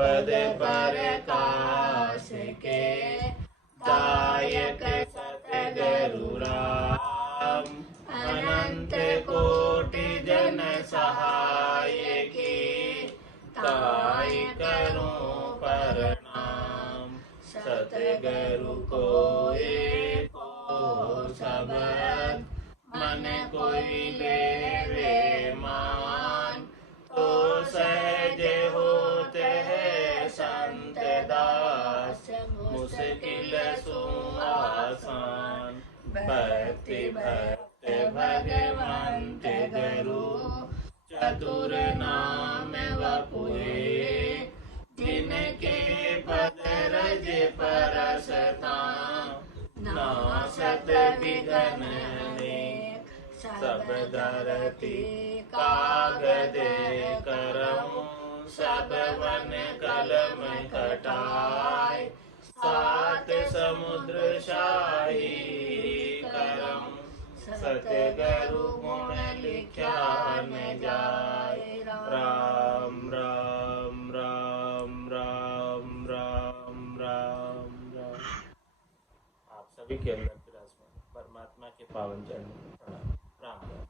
पद प्रकाश के दायक सतगुरु राम। अनंत कोटि जन सहाय की ताई करूं प्रणाम। सतगुरु को एको शब्द मन कोई लेवे मान। तो सहज होते हैं संत दास मुश्किल सो आसान। भक्ति भक्त भगवंत गुरु चतुर नाम वपुए। जिनके पद रज परसता नासत विघ्न अनेक। सब धरती कागदे करऊं सब वन कलम कटाए। सात समुद्र शाही करम सतगुरु गुण लिख्या न जाए। राम राम राम राम राम राम राम। आप सभी के अंदर विराजमान परमात्मा के पावन चरणों में प्रणाम। राम राम।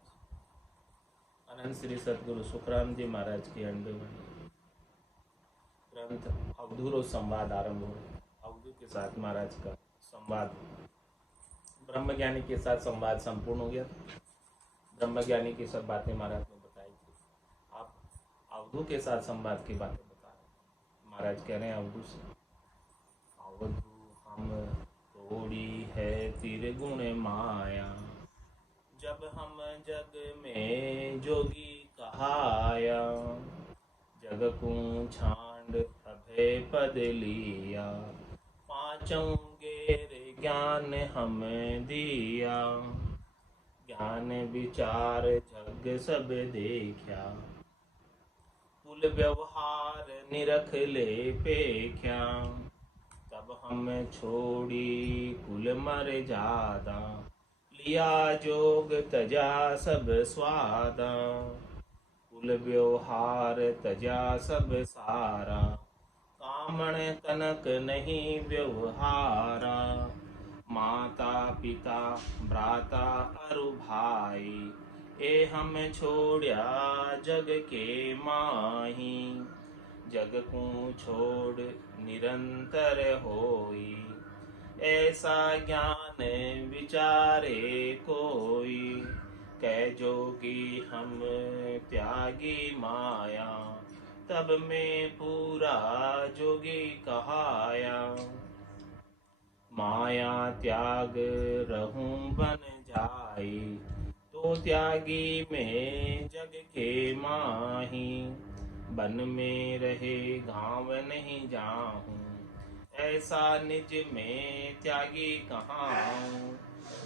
अनंत श्री सतगुरु सुखराम जी महाराज की अंडवाणी ग्रंथ अवधूत संवाद आरंभ हो। अवधू के साथ महाराज का संवाद, ब्रह्मज्ञानी के साथ संवाद संपूर्ण हो गया। ब्रह्मज्ञानी की सब बातें महाराज ने बताई थी। आप अवधू के साथ संवाद की बातें बता रहे हैं। महाराज कह रहे हैं अवधू से, अवधू हम तोड़ी है त्रिगुण माया। जब हम जग में जोगी कहाया। जग को छांड अभय पद लिया। पांचों गेर ज्ञान हमें दिया। ज्ञान विचार जग सब देखा। कुल व्यवहार निरख ले पेख्या। तब हम छोड़ी कुल मर्यादा। लिया जोग तजा सब स्वादा। कुल व्यवहार तजा सब सारा। कामण कनक नहीं व्यवहारा। माता पिता भ्राता अरु भाई। ए हम छोड़या जग के माही। जग को छोड़ निरंतर होई। ऐसा ज्ञान विचारे कोई। कह जोगी हम त्यागी माया। तब मैं पूरा जोगी कहाया। माया त्याग रहूं बन जाई। तो त्यागी में जग के माही। बन में रहे गाँव नहीं जाऊं। ऐसा निज में त्यागी कहाऊं।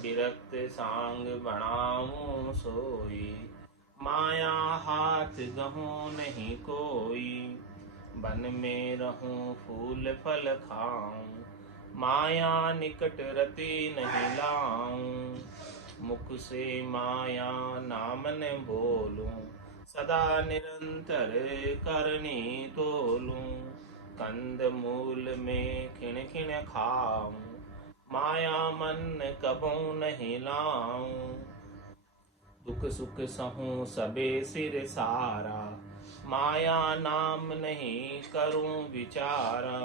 विरक्त सांग बनाऊं सोई। माया हाथ गहूं नहीं कोई। बन में रहूं फूल फल खाऊं। माया निकट रति नहीं लाऊं। मुख से माया नाम न बोलूं। सदा निरंतर करनी तोलूं। कंद मूल में खिण खिण खाऊं। माया मन कबहू नहीं लाऊं। दुख सुख सहूं सबे सिर सारा। माया नाम नहीं करूं विचारा।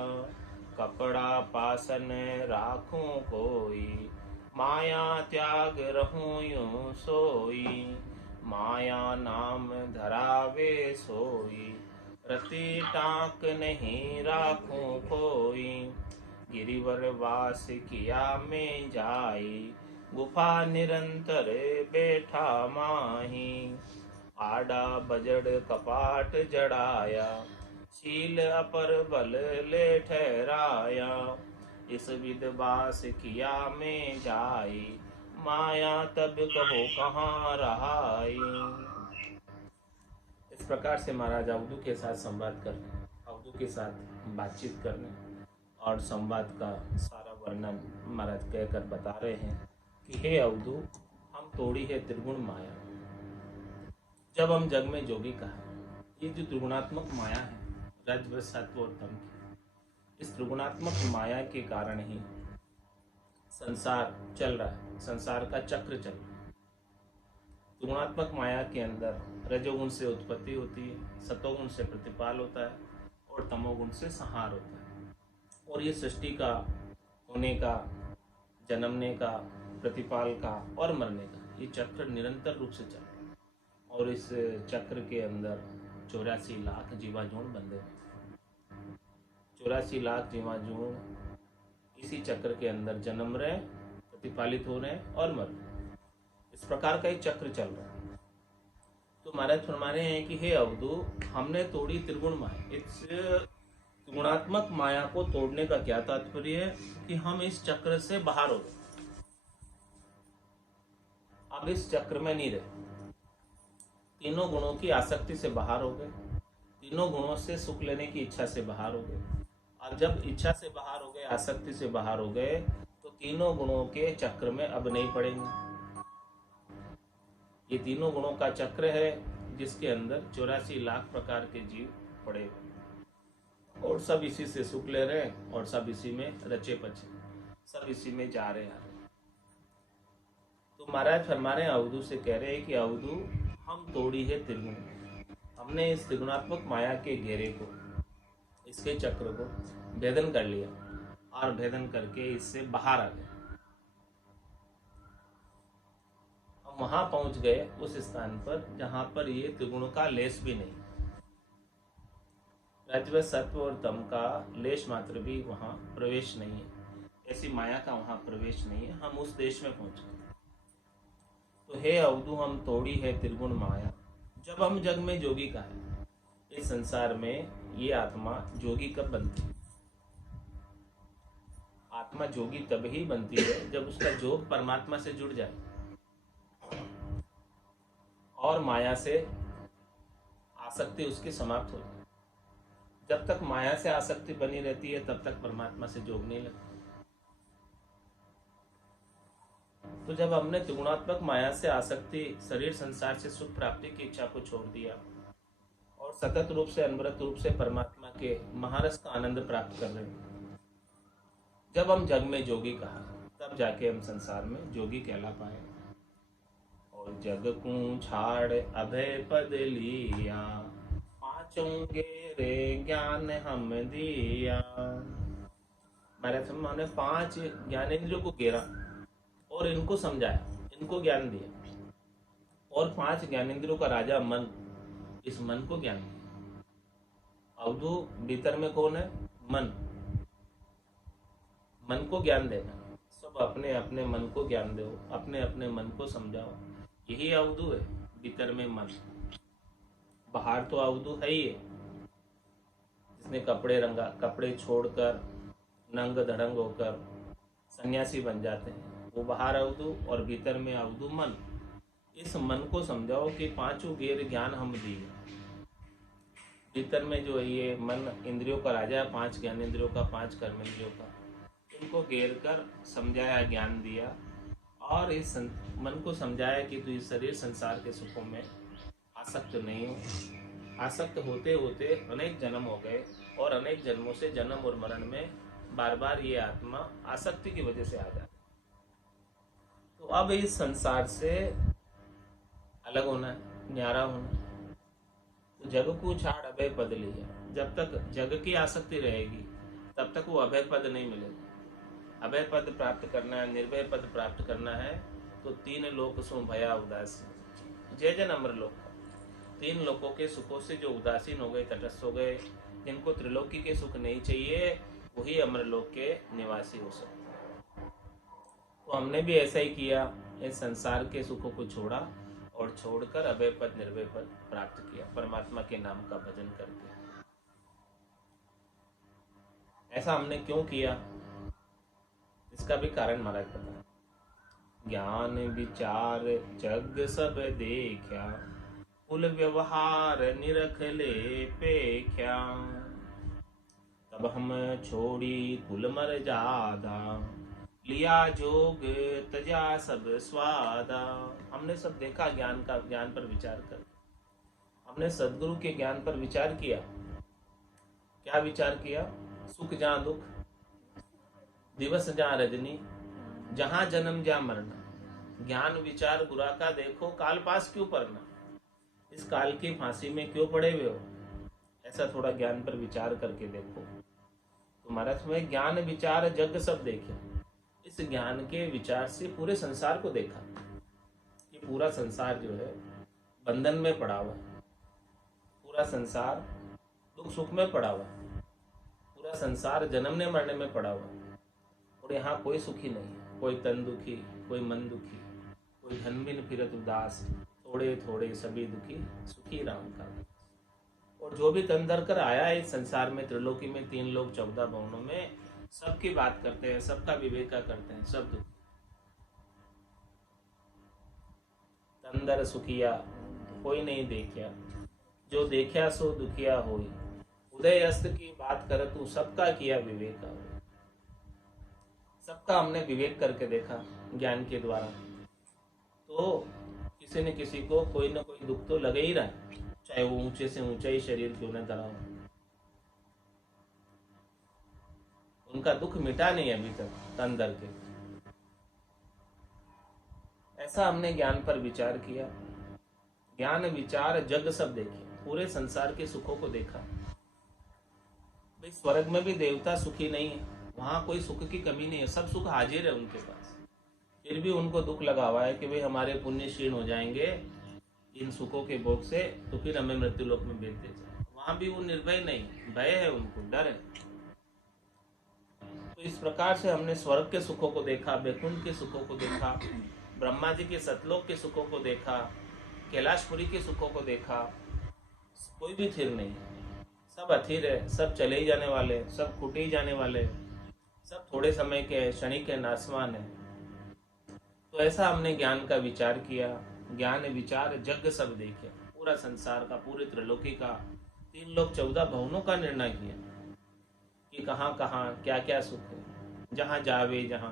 कपड़ा पासन राखूं कोई। माया त्याग रहूं यूं सोई। माया नाम धरावे सोई। रति टाक नहीं राखूं कोई। गिरिवर वास किया में जाई। गुफा निरंतर बैठा माही। आड़ा बजड़ कपाट जड़ाया। शील अपर बल ले ठहराया। इस विधवास किया में जाई। माया तब कहो कहाँ रहाई। इस प्रकार से महाराज अवधू के साथ संवाद करने, अवधू के साथ बातचीत करने और संवाद का सारा वर्णन महाराज कहकर बता रहे हैं कि हे अवधू, हम तोड़ी है त्रिगुण माया। जब हम जग में जोगी कहा, ये जो त्रिगुणात्मक माया है, रज सत्व और तम की, इस त्रिगुणात्मक माया के कारण ही संसार चल रहा है, संसार का चक्र चल रहा है। त्रिगुणात्मक माया के अंदर रजोगुण से उत्पत्ति होती है, सतोगुण से प्रतिपाल होता है और तमोगुण से संहार होता है। और ये सृष्टि का होने का, जन्मने का, प्रतिपाल का और मरने का ये चक्र निरंतर रूप से चल रहा है। और इस चक्र के अंदर 84 लाख जीवाणु बंधे हैं। 84 लाख जीवाणु इसी चक्र के अंदर जन्म रहे, प्रतिपालित हो रहे हैं और मर रहे हैं। इस प्रकार का एक चक्र चल रहा है। तो महाराज फरमा रहे हैं कि हे अवधू, हमने तोड़ी त्रिगुण माया। इस गुणात्मक माया को तोड़ने का क्या तात्पर्य है कि हम इस चक्र से बाहर हो गए, अब इस चक्र में नहीं रहे। तीनों गुणों की आसक्ति से बाहर हो गए, तीनों गुणों से सुख लेने की इच्छा से बाहर हो गए। और जब इच्छा से बाहर हो गए, आसक्ति से बाहर हो गए, तो तीनों गुणों के चक्र में अब नहीं पड़ेंगे। ये तीनों गुणों का चक्र है जिसके अंदर 84 लाख प्रकार के जीव पड़े हुए और सब इसी से सुख ले रहे हैं और सब इसी में रचे पचे, सब इसी में जा रहे हैं। तो महाराज फरमा रहे हैं, अवधू से कह रहे हैं कि अवधू, हम तोड़ी है त्रिगुण, हमने इस त्रिगुणात्मक माया के घेरे को, इसके चक्र को भेदन कर लिया और भेदन करके इससे बाहर आ गए। हम वहां पहुंच गए उस स्थान पर जहां पर ये त्रिगुणों का लेश भी नहीं, रजव सत्व और तम का लेश मात्र भी वहां प्रवेश नहीं है, ऐसी माया का वहां प्रवेश नहीं है। हम उस देश में पहुंच गए। तो हे अवधू, हम तोड़ी है त्रिगुण माया जब हम जग में जोगी का है। इस संसार में ये आत्मा जोगी कब बनती है? आत्मा जोगी तब ही बनती है जब उसका जोग परमात्मा से जुड़ जाए और माया से आसक्ति उसकी समाप्त हो जाए। जब तक माया से आसक्ति बनी रहती है तब तक परमात्मा से जोग नहीं लगता। तो जब हमने त्रिगुणात्मक माया से आसक्ति, शरीर संसार से सुख प्राप्ति की इच्छा को छोड़ दिया और सतत रूप से, अनवरत रूप से परमात्मा के महारस का आनंद प्राप्त कर रहे हैं, जब हम जग में जोगी कहा, तब जाके हम संसार में जोगी कहला पाए। और जग को छाड़ अभय पद लिया, पांचों गेरे ज्ञान हम दिया। मैराथन ने 5 ज्ञानेंद्रियों को घेरा और इनको समझाया, इनको ज्ञान दिया। और 5 ज्ञानेंद्रियों का राजा मन, इस मन को ज्ञान दिया। अवधू, भीतर में कौन है? मन। मन को ज्ञान देना, सब अपने अपने मन को ज्ञान दो, अपने अपने मन को समझाओ, यही अवधू है। भीतर में मन, बाहर तो अवधू है ही है। जिसने कपड़े छोड़कर नंग धड़ंग होकर सन्यासी बन जाते हैं, वो बाहर अवधू और भीतर में अवधू मन। इस मन को समझाओ कि 5 गेर ज्ञान हम दिए। भीतर में जो ये मन इंद्रियों का राजा है, 5 ज्ञानेंद्रियों का, 5 कर्मेंद्रियों का, इनको घेर कर समझाया, ज्ञान दिया और इस मन को समझाया कि तू इस शरीर संसार के सुखों में आसक्त नहीं हो। आसक्त होते होते अनेक जन्म हो गए और अनेक जन्मों से जन्म और मरण में बार बार ये आत्मा आसक्ति की वजह से आ जाती। तो अब इस संसार से अलग होना है, न्यारा होना है। तो जग को छाड़ अभय पद लिया। जब तक जग की आसक्ति रहेगी तब तक वो अभय पद नहीं मिलेगा। अभय पद प्राप्त करना है, निर्भय पद प्राप्त करना है तो 3 लोक सो भया उदासीन, जय जन अमर लोक। 3 लोकों के सुखों से जो उदासीन हो गए, तटस्थ हो गए, जिनको त्रिलोकी के सुख नहीं चाहिए, वही अमर लोक के निवासी हो सकते। तो हमने भी ऐसा ही किया, इस संसार के सुखों को छोड़ा और छोड़कर अभय पद, निर्भय पद प्राप्त किया, परमात्मा के नाम का भजन करके। ऐसा हमने क्यों किया, इसका भी कारण महाराज पता है। ज्ञान विचार जग सब देखा, कुल व्यवहार निरख ले पेख्या। तब हम छोड़ी कुल मर जादा, लिया जोग तजा सब स्वादा। हमने सब देखा, ज्ञान पर विचार कर, हमने सदगुरु के ज्ञान पर विचार किया क्या विचार किया? सुख जहाँ दुख, दिवस जहाँ रजनी, जहाँ जन्म जहाँ मरना, ज्ञान विचार बुरा का देखो, काल पास क्यों पड़ना, इस काल की फांसी में क्यों पड़े हुए हो। ऐसा थोड़ा ज्ञान पर विचार करके देखो। तो महाराज में ज्ञान विचार जग सब देखे, इस ज्ञान के विचार से पूरे संसार को देखा। ये पूरा संसार जो है बंधन में पड़ा हुआ है, पूरा संसार दुख सुख में पड़ा हुआ है, पूरा संसार जन्मने मरने में पड़ा हुआ है। और यहाँ कोई सुखी नहीं है, कोई तन दुखी, कोई मन दुखी, कोई धन बिन फिरत उदास, थोड़े थोड़े सभी दुखी, सुखी राम का। और जो भी तन धर कर आया है इस संसार में, त्रिलोकी में, 3 लोक 14 भवनों में, सबकी बात करते हैं, सबका विवेका करते हैं, सब दुखी। तंदर सुखिया कोई नहीं देखिया, जो देखिया सो दुखिया होई, उदय अस्त की बात कर तू सबका किया विवेका हो। सबका हमने विवेक करके देखा ज्ञान के द्वारा, तो किसी न किसी को कोई ना कोई दुख तो लगे ही रहा है, चाहे वो ऊंचे से ऊंचा ही शरीर क्यों न धरा हो। उनका दुख मिटा नहीं अभी तक तन दर के। ऐसा हमने ज्ञान पर विचार किया, ज्ञान विचार जग सब देखे, पूरे संसार के सुखों को देखा। भाई स्वर्ग में भी देवता सुखी नहीं है, वहां कोई सुख की कमी नहीं है, सब सुख हाजिर है उनके पास। फिर भी उनको दुख लगा हुआ है कि भाई हमारे पुण्य क्षीण हो जाएंगे इन सुखों के भोग से, तो फिर हमें मृत्यु लोक में भेज दे जाए। वहां भी वो निर्भय नहीं, भय है उनको, डर है। तो इस प्रकार से हमने स्वर्ग के सुखों को देखा, वैकुंठ के सुखों को देखा, ब्रह्मा जी के सतलोक के सुखों को देखा, कैलाशपुरी के सुखों को देखा। कोई भी थिर नहीं, सब अथिर है, सब चले ही जाने वाले, सब फूटे ही जाने वाले, सब थोड़े समय के क्षणिक है, नासवान है। तो ऐसा हमने ज्ञान का विचार किया, ज्ञान विचार जग सब देखे, पूरा संसार का, पूरे त्रिलोकी का, 3 लोक 14 भवनों का निर्णय किया कि कहाँ कहाँ क्या क्या सुख है। जहाँ जावे जहाँ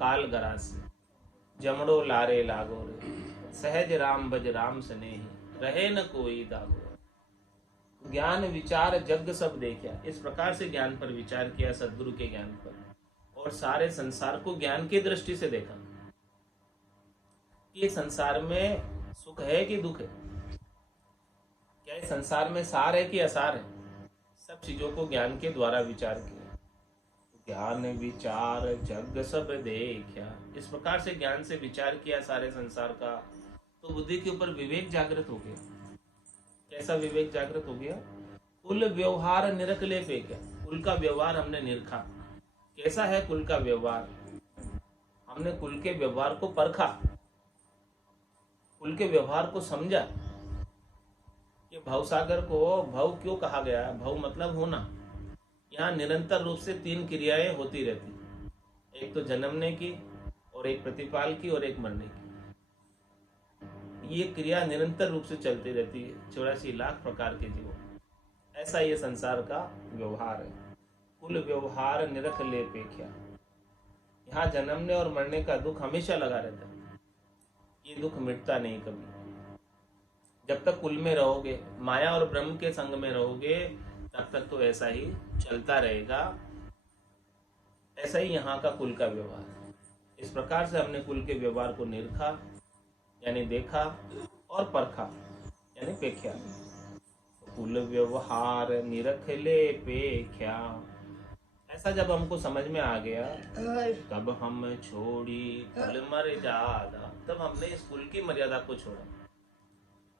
काल गरासे, जमड़ो लारे लागो रे, सहज राम भज राम स्नेही, रहे न कोई दागो। ज्ञान विचार जग सब देखा, इस प्रकार से ज्ञान पर विचार किया, सद्गुरु के ज्ञान पर, और सारे संसार को ज्ञान की दृष्टि से देखा कि संसार में सुख है कि दुख है, क्या इस संसार में सार है कि असार है। सब चीजों को ज्ञान के द्वारा विचार किया। ज्ञान विचार जग सब देखा, इस प्रकार से ज्ञान से विचार किया सारे संसार का, तो बुद्धि के ऊपर विवेक जागृत हो गया। कैसा विवेक जागृत हो गया? कुल व्यवहार निरख ले पे, क्या कुल का व्यवहार हमने निरखा। कैसा है कुल का व्यवहार? हमने कुल के व्यवहार को परखा, कुल के व्यवहार को समझा। ये भवसागर को भव क्यों कहा गया? भव मतलब होना। यहाँ निरंतर रूप से 3 क्रियाएं होती रहती, एक तो जन्मने की, और एक प्रतिपाल की, और एक मरने की। ये क्रिया निरंतर रूप से चलती रहती है 84 लाख प्रकार के जीवों। ऐसा ये संसार का व्यवहार है। कुल व्यवहार निरख ले पेख्या, यहाँ जन्मने और मरने का दुख हमेशा लगा रहता है, ये दुख मिटता नहीं कभी। जब तक कुल में रहोगे, माया और ब्रह्म के संग में रहोगे, तब तक तो ऐसा ही चलता रहेगा। ऐसा ही यहाँ का कुल का व्यवहार। इस प्रकार से हमने कुल के व्यवहार को निरखा यानी देखा, और परखा यानी पेख्या। कुल व्यवहार निरख ले पेख्या, ऐसा जब हमको समझ में आ गया, तब हम छोड़ी कुल मर्यादा, तब हमने इस कुल की मर्यादा को छोड़ा,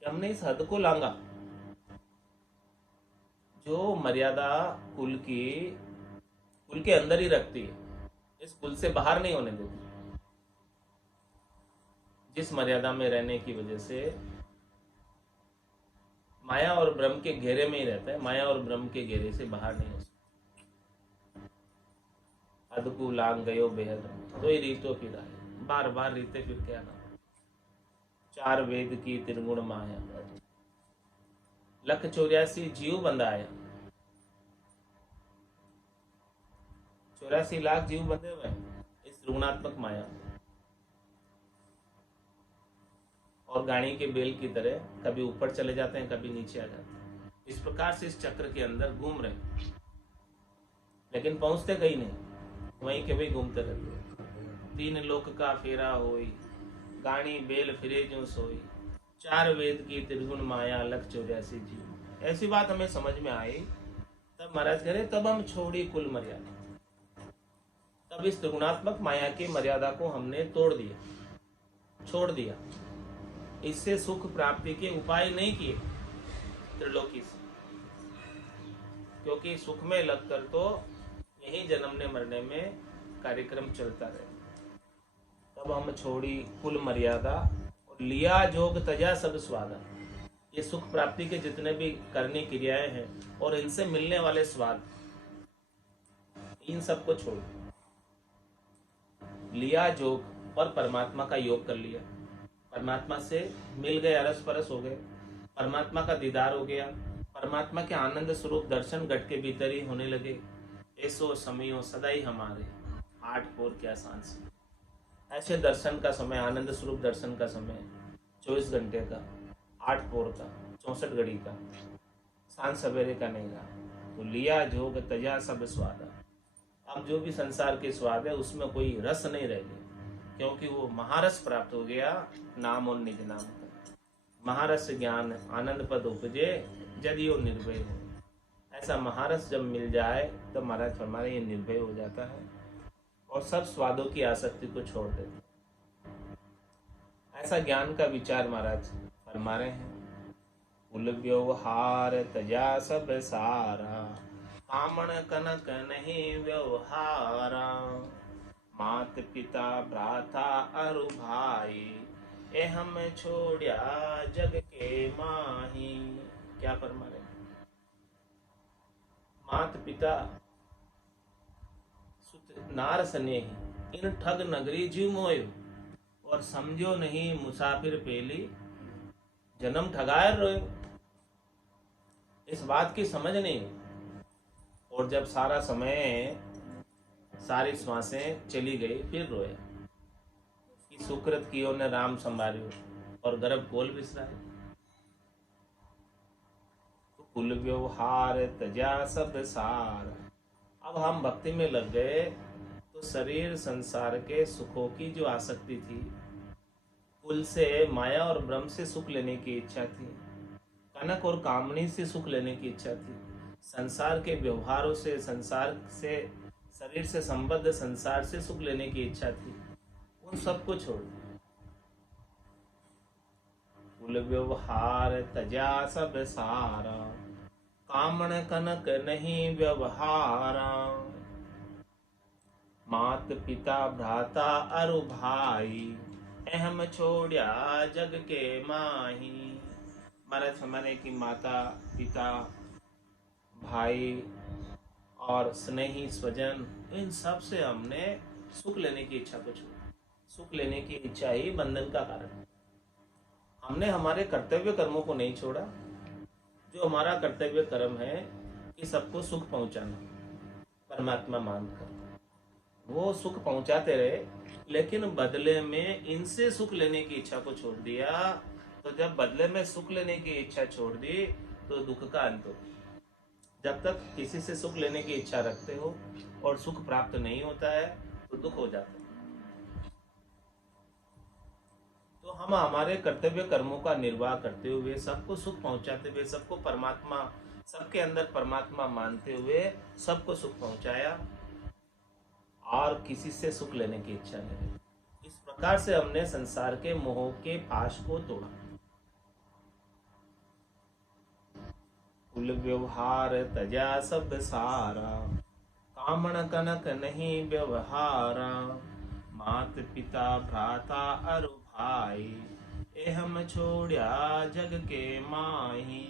हमने इस हद को लांगा जो मर्यादा कुल के अंदर ही रखती है, इस कुल से बाहर नहीं होने देती। जिस मर्यादा में रहने की वजह से माया और ब्रह्म के घेरे में ही रहता है, माया और ब्रह्म के घेरे से बाहर नहीं हो सकता। हद को लांग गयो बेहद, तो ही रीतो फिर आए, बार बार रीते फिर क्या ना। 4 वेद की त्रिगुण माया, 184 जीव बंधाया, 84 लाख जीव बंधे हुए इस त्रिगुणात्मक माया, और गाड़ी के बेल की तरह कभी ऊपर चले जाते हैं, कभी नीचे आ जाते हैं। इस प्रकार से इस चक्र के अंदर घूम रहे, लेकिन पहुंचते कहीं नहीं, वहीं के वहीं घूमते रहते। तीन लोक का फेरा होई, गाणी बेल फिरे जो सोई, चार वेद की त्रिगुण माया लख 84 जी। ऐसी बात हमें समझ में आई, तब महाराज कह रहे तब हम छोड़ी कुल मर्यादा। तब इस त्रिगुणात्मक माया की मर्यादा को हमने तोड़ दिया, छोड़ दिया। इससे सुख प्राप्ति के उपाय नहीं किए त्रिलोकी से, क्योंकि सुख में लगकर तो यही जन्मने मरने में कार्यक्रम चलता रहे। तब हम छोड़ी कुल मर्यादा और लिया जोग तजा सब स्वादा। ये सुख प्राप्ति के जितने भी करनी क्रियाएं हैं और इनसे मिलने वाले स्वाद, इन सबको छोड़ लिया जोग और परमात्मा का योग कर लिया। परमात्मा से मिल गए, अरस परस हो गए, परमात्मा का दीदार हो गया, परमात्मा के आनंद स्वरूप दर्शन घट के भीतर ही होने लगे। ऐसो समयो सदाई हमारे 8 पोर क्या सांस। ऐसे दर्शन का समय, आनंद स्वरूप दर्शन का समय 24 घंटे का, 8 पोर का, 64 घड़ी का, सांझ सवेरे का नहीं रहा। तो लिया जोग तजा सब स्वादा। अब जो भी संसार के स्वाद है उसमें कोई रस नहीं रह गया, क्योंकि वो महारस प्राप्त हो गया नाम और निज नाम का। महारस ज्ञान आनंद पद उपजे जदियो निर्भय हो। ऐसा महारस जब मिल जाए तब महाराज फरमारे ये निर्भय हो जाता है और सब स्वादों की आसक्ति को छोड़ देते। ऐसा ज्ञान का विचार महाराज फरमा रहे हैं। कुल व्यवहार तजा सब सारा, कामण कनक नहीं व्यवहारा, मात पिता भ्राता अरु भाई, ए हम छोड़िया जग के माही। क्या फरमा रहे? मात पिता सुत नार स्नेही, इन ठग नगरी जीव मोयो, और समझो नहीं मुसाफिर पेली, जन्म ठगाए रोयो। इस बात की समझ नहीं, और जब सारा समय, सारी श्वासें चली गई, फिर रोया कि सुकृत कियो ने राम संभारियो और गर्भ गोल बिसराए। तो कुल व्यवहार तजा सब सार। अब हम भक्ति में लग गए तो शरीर संसार के सुखों की जो आसक्ति थी, कुल से माया और ब्रह्म से सुख लेने की इच्छा थी, कनक और कामनी से सुख लेने की इच्छा थी, संसार के व्यवहारों से, संसार से, शरीर से संबद्ध संसार से सुख लेने की इच्छा थी, उन सबको छोड़ दिया। कुल व्यवहार तजा सब सारा, कामण कनक नहीं व्यवहारा, मात पिता भ्राता अरु भाई, अहम छोड़िया जग के माही। महाराज हमारे की माता पिता भाई और स्नेही स्वजन, इन सब से हमने सुख लेने की इच्छा को छोड़ा। सुख लेने की इच्छा ही बंधन का कारण है। हमने हमारे कर्तव्य कर्मों को नहीं छोड़ा। जो हमारा कर्तव्य कर्म है कि सबको सुख पहुंचाना, परमात्मा मानकर वो सुख पहुंचाते रहे, लेकिन बदले में इनसे सुख लेने की इच्छा को छोड़ दिया। तो जब बदले में सुख लेने की इच्छा छोड़ दी तो दुख का अंत हो। जब तक किसी से सुख लेने की इच्छा रखते हो और सुख प्राप्त नहीं होता है तो दुख हो जाता है। तो हम हमारे कर्तव्य कर्मों का निर्वाह करते हुए, सबको सुख पहुंचाते हुए, सबको परमात्मा, सबके अंदर परमात्मा मानते हुए सबको सुख पहुंचाया और किसी से सुख लेने की इच्छा नहीं। इस प्रकार से हमने संसार के मोह के पाश को तोड़ा। कुल व्यवहार तजा सब सारा, कामण कनक नहीं व्यवहारा, मात पिता भ्राता अरु भाई, ए हम छोड़िया जग के माही।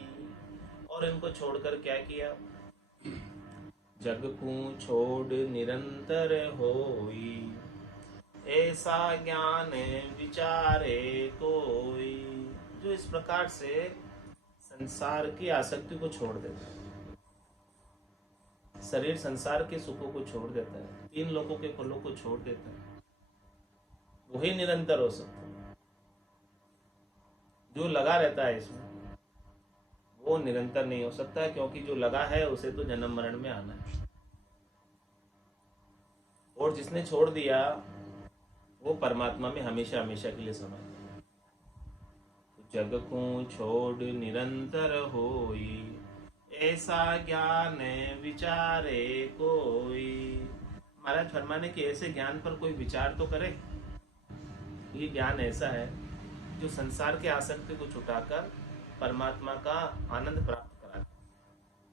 और इनको छोड़कर क्या किया? जग को छोड़ निरंतर होई, ऐसा ज्ञान विचारे कोई। जो इस प्रकार से संसार की आसक्ति को छोड़ देता है, शरीर संसार के सुखों को छोड़ देता है, 3 लोगों के फलों को छोड़ देता है, वही निरंतर हो सकता है। जो लगा रहता है इसमें वो निरंतर नहीं हो सकता है, क्योंकि जो लगा है उसे तो जन्म मरण में आना है। और जिसने छोड़ दिया वो परमात्मा में हमेशा हमेशा के लिए समा। जग को छोड़ निरंतर होई, ऐसा ज्ञान विचारे कोई। महाराज फरमाने कि ऐसे ज्ञान पर कोई विचार तो करे। ये ज्ञान ऐसा है जो संसार के आसक्ति को छुटाकर परमात्मा का आनंद प्राप्त करा।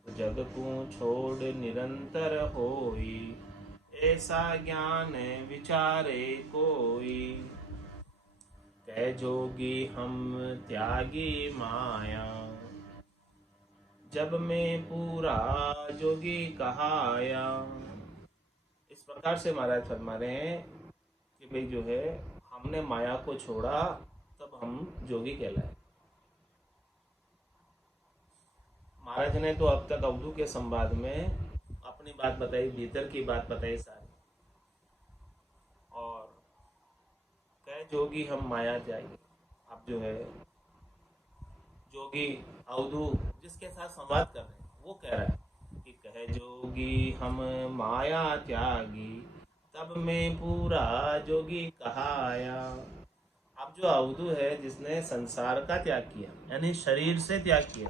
तो जग को छोड़ निरंतर होई, ऐसा ज्ञान विचारे कोई। कह जोगी हम त्यागी माया, जब मैं पूरा जोगी कहाया। इस प्रकार से महाराज फरमा रहे हैं कि भाई जो है हमने माया को छोड़ा तब हम जोगी कहलाए। महाराज ने तो अब तक अवधू के संवाद में अपनी बात बताई, भीतर की बात बताई सारी। और कह जोगी हम माया त्यागी। अब जो है जोगी अवधू जिसके साथ संवाद कर रहे हैं वो कह रहा है कि कह जोगी हम माया त्यागी, तब मैं पूरा जोगी कहाया। अब जो अवधू है जिसने संसार का त्याग किया यानी शरीर से त्याग किया,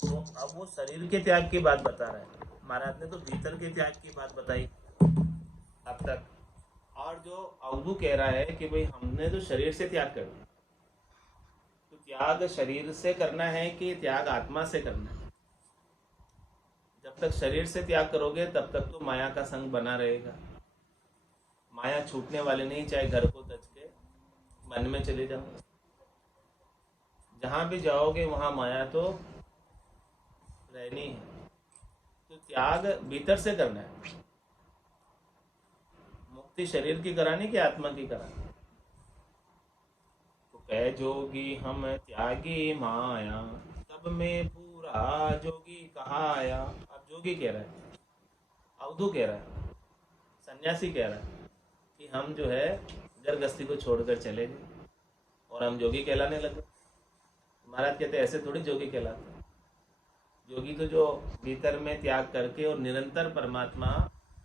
तो अब वो शरीर के त्याग की बात बता रहा है। महाराज ने तो भीतर के त्याग की बात बताई अब तक। और जो अवधू कह रहा है कि भाई हमने तो शरीर से त्याग कर दिया, तो त्याग शरीर से करना है कि त्याग आत्मा से करना है। जब तक शरीर से त्याग करोगे तब तक तो माया का संग बना रहेगा। माया छूटने वाले नहीं, चाहे घर को तज के मन में चले जाओ, जहां भी जाओगे वहां माया तो रहनी है। तो त्याग भीतर से करना है। मुक्ति शरीर की करानी कि आत्मा की करानी। तो कह जोगी हम त्यागी माया, तब मैं पूरा जोगी कहाया। अब जोगी कह रहा है, अवधू कह रहा है, सन्यासी कह रहा है कि हम जो है गृहस्थी को छोड़कर चले गए और हम जोगी कहलाने लगे। महाराज कहते ऐसे थोड़ी जोगी कहलाते। जोगी तो जो भीतर में त्याग करके और निरंतर परमात्मा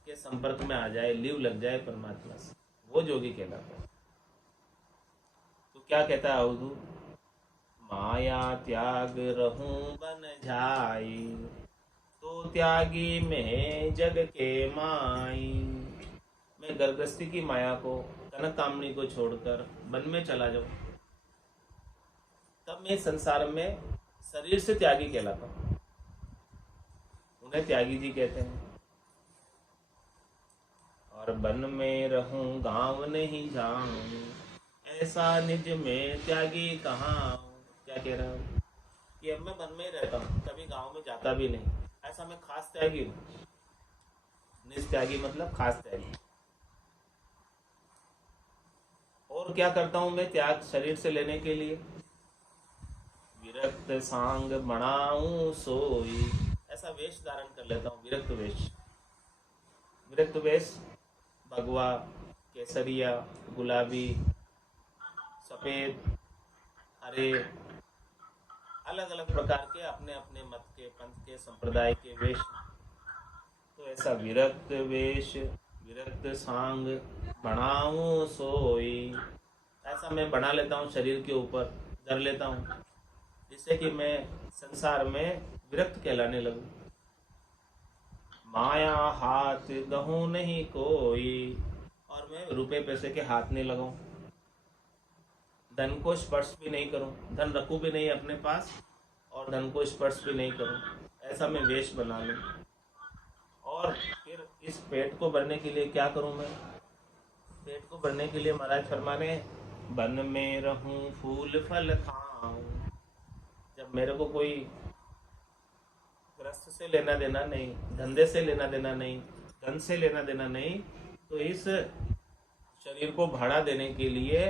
के संपर्क में आ जाए, लीव लग जाए परमात्मा से, वो जोगी कहलाता है। तो क्या कहता है अवधू, माया त्याग रहूं बन जाई, तो त्यागी में जग के माई। मैं गर्भस्थी की माया को, कनक कामनी को छोड़कर वन में चला जाऊं, तब मैं संसार में शरीर से त्यागी कहलाता हूं। उन्हें त्यागी जी कहते हैं। और वन में रहूं गांव नहीं जाऊं, ऐसा निज में त्यागी कहाँ। क्या कह रहा हूँ कि अब मैं वन में ही रहता हूँ, कभी गांव में जाता भी नहीं, ऐसा मैं खास त्यागी हूँ। निज त्यागी मतलब खास त्यागी। और क्या करता हूं मैं त्याग शरीर से लेने के लिए, विरक्त सांग बनाऊं सोई। ऐसा वेश धारण कर लेता हूँ, विरक्त वेश। विरक्त वेश भगवा, केसरिया, गुलाबी, सफेद, हरे, अलग अलग प्रकार के अपने अपने मत के, पंथ के, संप्रदाय के वेश। तो ऐसा विरक्त वेश, विरक्त सांग बनाऊं सोई, ऐसा मैं बना लेता हूँ, शरीर के ऊपर धर लेता हूँ, जिससे कि मैं संसार में विरक्त कहलाने लगूं। माया हाथ गहूं नहीं कोई, और मैं रुपए पैसे के हाथ नहीं लगाऊं, धन को स्पर्श भी नहीं करूं, धन रखूं भी नहीं अपने पास और धन को स्पर्श भी नहीं करूं, ऐसा मैं वेश बना लूं। और फिर इस पेट को भरने के लिए क्या करूं मैं, पेट को भरने के लिए महाराज फरमाने, वन में रहूं फूल फल खाऊं। जब मेरे को कोई ग्रस्त से लेना देना नहीं, धंधे से लेना देना नहीं, धन से लेना देना नहीं, तो इस शरीर को भाड़ा देने के लिए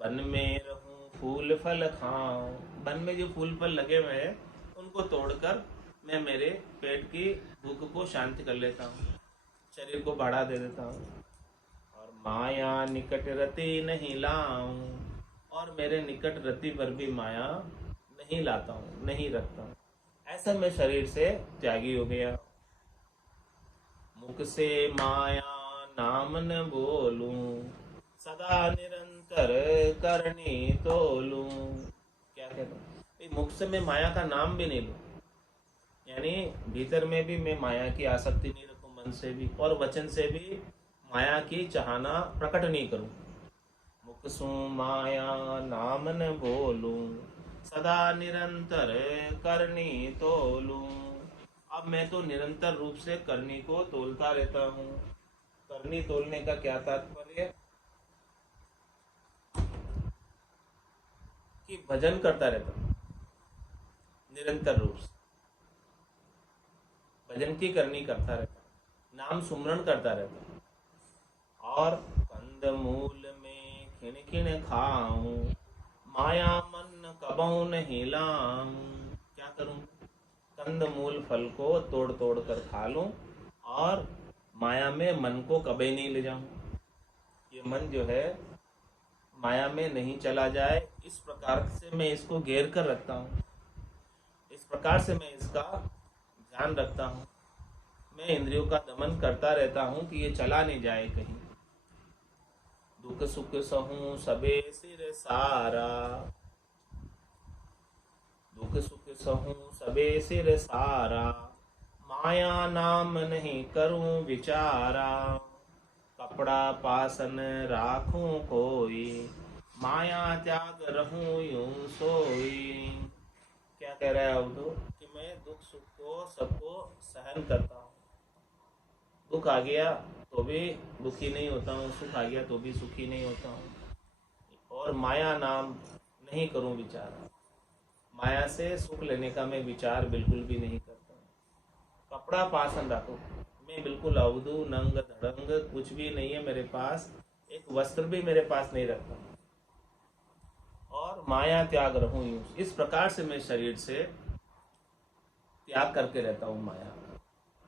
वन में रहूं फूल फल खाऊं। वन में जो फूल फल लगे हुए हैं उनको तोड़कर मैं मेरे पेट की भूख को शांत कर लेता हूँ, शरीर को भाड़ा दे देता हूँ। और माया निकट रति नहीं लाऊं, और मेरे निकट रति पर भी माया नहीं लाता हूँ, नहीं रखता हूँ। ऐसा मैं शरीर से त्यागी हो गया। मुख से माया नाम न बोलूं, सदा निरंतर करनी तोलूं। क्या कहता हूँ, मुख से मैं माया का नाम भी नहीं लूं, यानी भीतर में भी मैं माया की आसक्ति नहीं रखूं, मन से भी और वचन से भी माया की चाहना प्रकट नहीं करूं। मुख सु माया नाम न बोलूं, सदा निरंतर करनी तोलूं। अब मैं तो निरंतर रूप से करनी को तोलता रहता हूँ। करनी तोलने का क्या तात्पर्य, कि भजन करता रहता हूँ निरंतर रूप से, भजन की करनी करता रहता हूँ, नाम सुमरण करता रहता हूँ। और कंद मूल में खिण खिण खाऊं, माया मन कबहू नहीं लाऊं। क्या करूं, कंद मूल फल को तोड़ तोड़ कर खा लूं और माया में मन को कभी नहीं ले जाऊं। ये मन जो है माया में नहीं चला जाए, इस प्रकार से मैं इसको घेर कर रखता हूँ, इस प्रकार से मैं इसका ध्यान रखता हूँ। मैं इंद्रियों का दमन करता रहता हूँ कि ये चला नहीं जाए कहीं। दुख सुख सहूं सबे सिर सारा, दुख सुख सहूं सबे सिर सारा, माया नाम नहीं करूं विचारा। कपड़ा पासन राखूं कोई, माया त्याग रहूं यूं सोई। क्या कह रहा है अवधू, कि मैं दुख सुख को सबको सहन करता हूँ। दुख आ गया तो भी दुखी नहीं होता हूँ, सुख आ गया तो भी सुखी नहीं होता हूँ। और माया नाम नहीं करूँ विचारा, माया से सुख लेने का मैं विचार बिल्कुल भी नहीं करता हूँ। कपड़ा पासन रखो, मैं बिल्कुल अवधू नंग धड़ंग कुछ भी नहीं है मेरे पास, एक वस्त्र भी मेरे पास नहीं रखता। और माया त्याग रहूं यूं, इस प्रकार से मैं शरीर से त्याग करके रहता हूँ माया।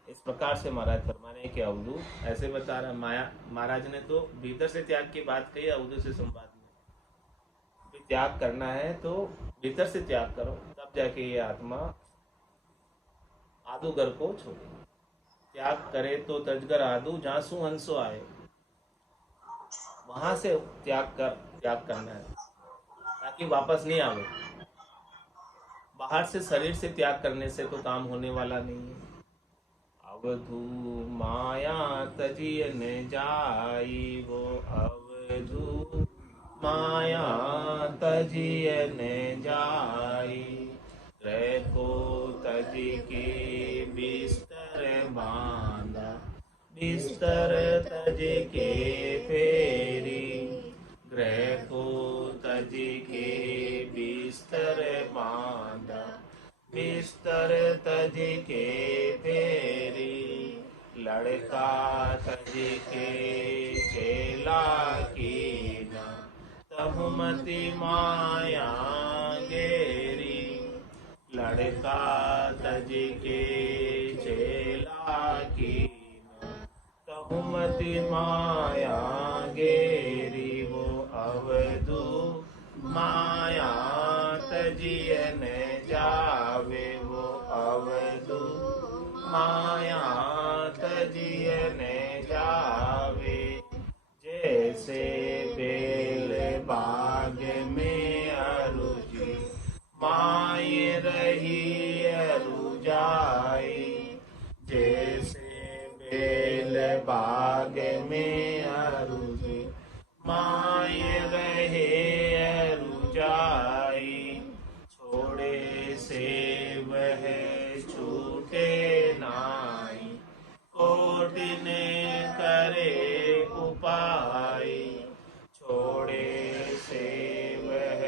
इस प्रकार से महाराज फरमा रहे हैं कि अवधू ऐसे बता रहा माया। महाराज ने तो भीतर से त्याग की बात कही, अवधू से संवाद में त्याग करना है तो भीतर से त्याग करो, तब जाके ये आत्मा आदुगर को छोड़े। त्याग करे तो तजगर आदू, जहाँ सु हंसो आए, वहां से त्याग करना है ताकि वापस नहीं आवे। बाहर से शरीर से त्याग करने से तो काम होने वाला नहीं है। अवधू माया तजिय न जाई, वो अवधू माया तजिय न जाई। ग्रह को तज के बिस्तर बांधा, बिस्तर तज के फेरी। ग्रह को तज के बिस्तर बांधा, बिस्तर तज के फेरी। लड़का तज के चेला की ना, तहुमति माया गेरी। लड़का तज के चेला की ना, तहुमति माया गेरी। वो अवधू माया तजिय न जावे, वो अवधू माया तजिय न जावे। जैसे बेल बाग में अरुझी, माय रही अरुझाई। जैसे बेल बाग में अरुझी, माय रहे अरुझाई। छोड़े से वह छूटे नाई, कोटिन करे उपाय। छोड़े से वह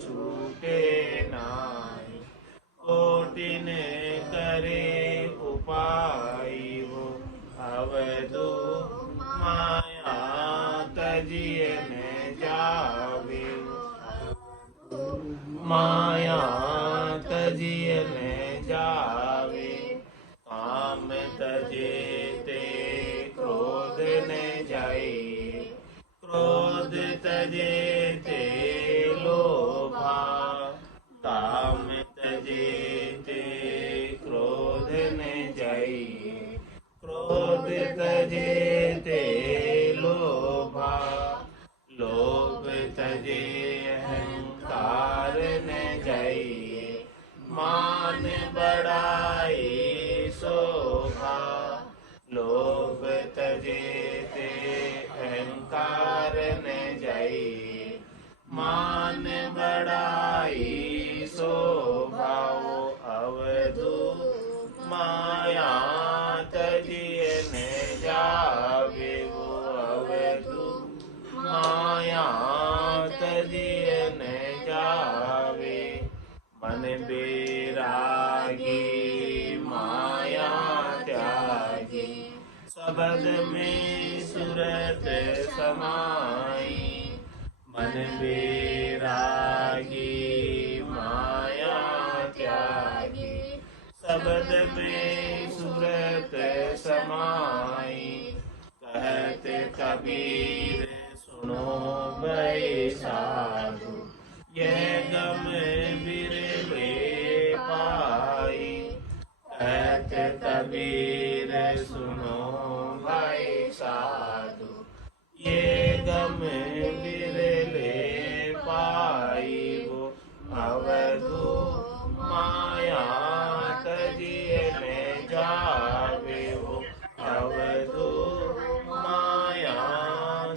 छूटे नाई, कोटिन करे उपाय। वो अवधू माया तजिय न जावे, माया तजिय न जावे। काम तजे ते क्रोध न जाए, क्रोध तजे ते लोभा। काम तजे ते क्रोध न जाए, क्रोध तजे ते बड़ाई शोभाओ अवधू माया तजिए ने जावे वो अवधू माया तजिए ने जावे मन बैरागी माया त्यागी सबद में सुरत समाई मन बैरागी माया त्यागी सबद में सुरत समाई कहते कबीर सुनो भई साधु यह गम बिरले पाई कहते कबीर सुनो भाई साधु ये गम बिरले पाई वो अवधू माया तजिए ने जावे वो अवधू माया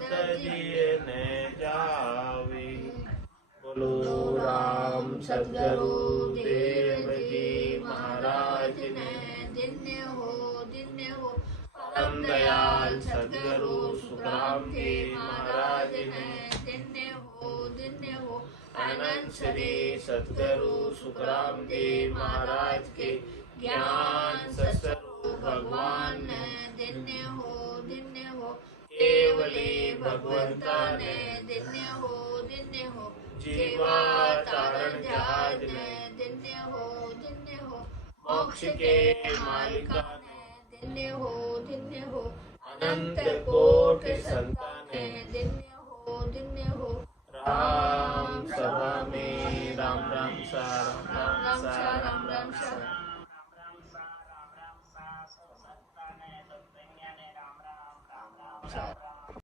तजिए ने जावे। बोलो राम सद्गुरु देव जी महाराज ने दिन्य हो परम दयाल सद्गुरु सुखराम जी महाराज ने दिन्य हो अनंत श्री सद्गुरु सुखराम जी महाराज के ज्ञान सत्स्वरूप भगवान ने दिन्य हो केवली भगवंता ने दिन्य हो जीवा तारण जहाज ने दिन्य हो मोक्ष के मालिका ने दिन्य हो अनंत कोटि संताने दिन्य हो राम सभा में राम राम सा राम राम सा राम राम सा